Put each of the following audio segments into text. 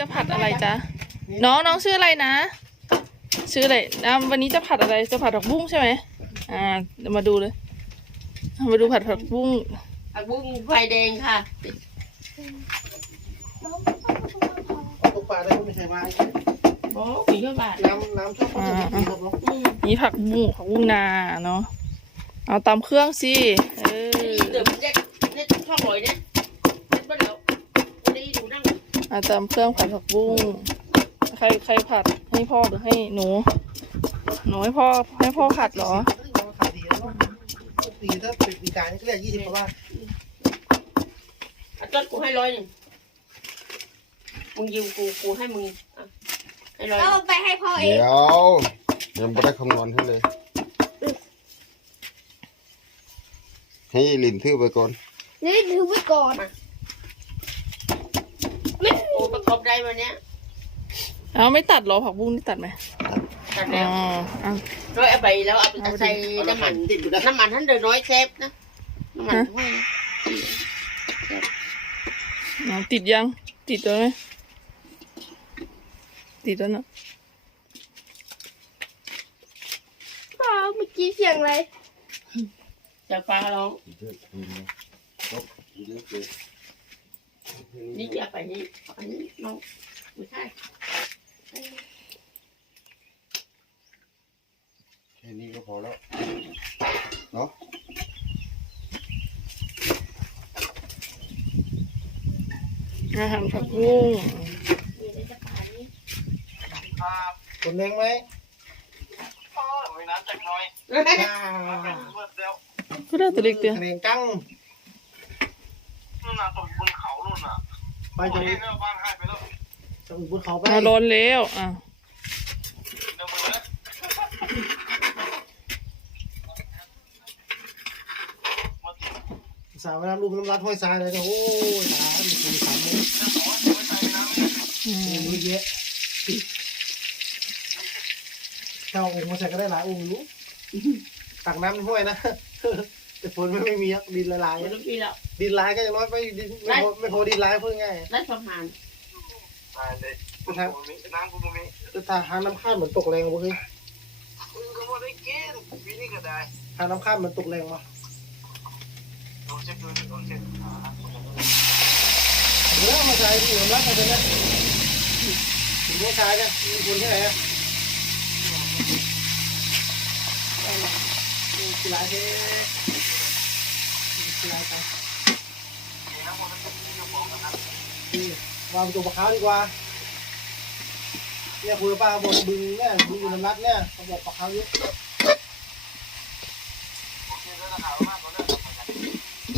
จะผัดอะไรจ๊ะน้องน้องชื่ออะไรนะ ชื่ออะไรอะวันนี้จะผัดอะไรจะผัดผักบุ้งใช่ไหมอ่าเดี๋ยวมาดูเลยมาดูผัดผักบุ้งผักบุ้งไฟแดงค่ะตกปลาได้ก็ไม่ใช่ไม้โอ้ผีเยอะบาทน้ำน้ำชอบเขาจะกินครับเนาะอืมนี่ผักบุ้งผักบุ้งนาเนาะเอาตามเครื่องสิเออเดี๋ยวมันจะเนี่ยชอบหอยเนี่ยเนี่ย อาตามเครื่องผัดผักบุ้งใครใครผัดให้พ่อหรือให้หนู หนูให้พ่อให้พ่อผัดเหรอขายดีเนาะปีถ้าปีกายนี่ก็เรียกยี่สิบกว่าบาทอะจดกูให้ร้อยหนึ่งมึงยืมกูกูให้มึงอะให้ร้อยหนึ่เอางไปให้พ่อเองเดี๋ยวยังไม่ได้คำนวณให้เลย ให้ลินทื่อไปก่อนนี่ถือไว้ก่อนโอ้ ประกอบได้วันเนี้ยเอาไม่ตัดเหรอผักบุ้งนี่ตัดไหมตัดอ๋แล้อวเอาร้อยเอาไปแล้วเอาไปใส่น้ำมันติดอยู่ได้น้ำมันท่านเดือดร้อยเซฟนะน้ำมันห้อยนะเอาติดยัง ติดแล้วไหมติดแล้วเนอะพ่อเมื่อกี้เสียงอะไรจะฟ้าร้องนี่อย่าไปนี่อันนี้น้องไม่ใช่แค่นี้ก็พอแล้ว เนาะอาหารผักบุ้งคนแดงไหมก็ได้ตัวเล็กเดียวคะแนนจังนู่นน่ะตกบนเขา นู่นน่ะไปจังเห็นแล้วบ้านหายไปแล้วจังบนเขาไปอะร้อนแล้วอะเดินไปเลยมาถึงสาวน้ำลูกน้ำรัดห้อยซ้ายเลยโอ้ยตายมีคนสามเลยแล้วบอกว่าจะไปใส่น้ำเนี่ยอืมมือเยอะเจ้าองค์มาใส่ก็ได้หลายองค์รู้ตักน้ำในห้วยนะ แต่ฝนไม่ไม่มีครับดินละลาย ไม่รู้ปีแล้ว ดินลายก็ยังน้อยไปดินไม่พอไม่พอดินลายเพิ่งง่ายรัฐประหารตายเลยกูทำน้ำกูบ่มีแต่ถ้าหาน้ำข้ามเหมือนตกแรงวะเฮ้ยมึงก็บ่ได้กินวินี่ก็ได้หาน้ำข้ามเหมือนตกแรงวะโดนเช็ดด้วยโดนเช็ดขาเนื้อมาใช้ที่น้ำรักมาใช่ไหมถึงว่าใช้เนี่ยมีคนที่ไหนอะ กีฬาเท่กีฬาไปนี่วางตัวปลาขาวดีกว่าเนี่ยคุยป้าบนบึงเนี่ยบึงอยู่น้ำรักเนี่ยเขาบอกปลาขาวเยอะมากกว่านั้น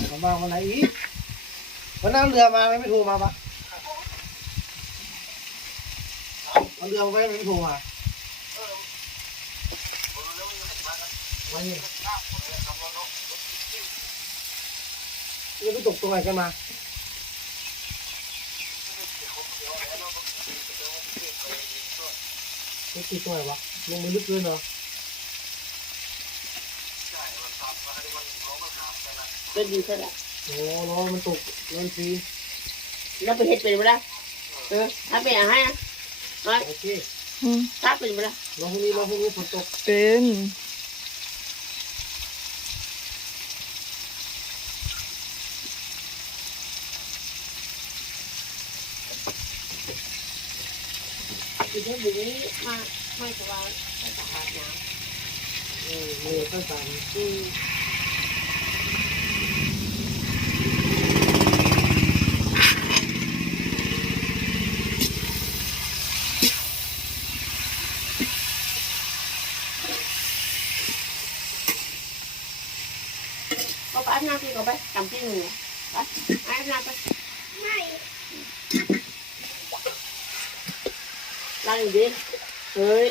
ผมมาวันไหนอีกวันนั้นเรือมาไม่โทรมาปะวันเรือไม่ไม่โทรมา นนี้จะไปตกตรงไหนกันมาไม่ติดตรงไหนวะลงไปลึกเลยเนาะก็ดีซะแล้วโอ้ร้อมันตกร้อนฟรีแล้วไปเฮ็ดเป็นบ่ล่ะเออถ้าเป็นอาหารน้อยโอเคถ้าเป็นบ่ล่ะรอพรุ่งนี้รอพรุ่งนี้ฝนตกเป็น คือถ้าอยู่นี้มาไม่สบายไม่สบายน้เออเลยค่อยตามำอืมก็ไปอาบน้ำที่ก็ไปจำที่หนึ่งไปอาบน้ำไปไม่ ล้างอยู่ดิเฮ้ย